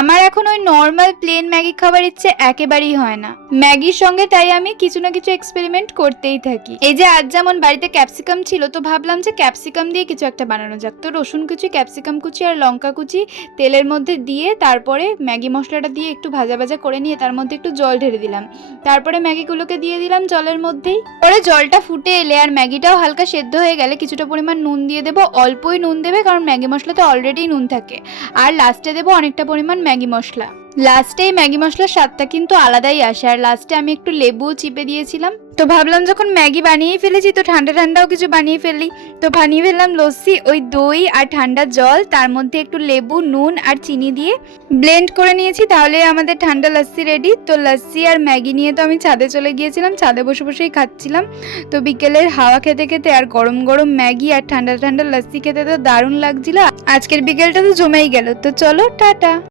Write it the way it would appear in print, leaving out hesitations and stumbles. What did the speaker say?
আমার এখন ওই নর্মাল প্লেন ম্যাগি খাবার ইচ্ছে একেবারেই হয় না ম্যাগির সঙ্গে, তাই আমি কিছু না কিছু এক্সপেরিমেন্ট করতেই থাকি। এই যে আজ যেমন বাড়িতে ক্যাপসিকাম ছিল, তো ভাবলাম যে ক্যাপসিকাম দিয়ে কিছু একটা বানানো যাক। তো রসুন কুচি, ক্যাপসিকাম কুচি আর লঙ্কা কুচি তেলের মধ্যে দিয়ে তারপরে ম্যাগি মশলাটা দিয়ে একটু ভাজা ভাজা করে নিয়ে তার মধ্যে একটু জল ঢেলে দিলাম। তারপরে ম্যাগিগুলোকে দিয়ে দিলাম জলের মধ্যেই। পরে জলটা ফুটে এলে আর ম্যাগিটাও হালকা সেদ্ধ হয়ে গেলে কিছুটা পরিমাণ নুন দিয়ে দেবো। অল্পই নুন দেবে, কারণ ম্যাগি মশলাতে অলরেডি নুন থাকে। আর লাস্টে দেবো অনেকটা পরিমাণ ম্যাগি মশলা। লাস্টে এই ম্যাগি মশলার স্বাদটা কিন্তু আলাদাই আসে। আর লাস্টে আমি একটু লেবু চিপে দিয়েছিলাম। তো ভাবলাম যখন ম্যাগি বানিয়েই ফেলেছি তো ঠান্ডা ঠান্ডাও কিছু বানিয়ে ফেললি। তো বানিয়ে ফেললাম লস্যি, ওই দই আর ঠান্ডা জল, তার মধ্যে একটু লেবু, নুন আর চিনি দিয়ে ব্লেন্ড করে নিয়েছি। তাহলে আমাদের ঠান্ডা লস্যি রেডি। তো লস্যি আর ম্যাগি নিয়ে তো আমি ছাদে চলে গিয়েছিলাম, ছাদে বসে বসেই খাচ্ছিলাম। তো বিকেলের হাওয়া খেতে খেতে আর গরম গরম ম্যাগি আর ঠান্ডা ঠান্ডা লস্যি খেতে তো দারুণ লাগছিল। আজকের বিকেলটা তো জমেই গেল। তো চলো, টাটা।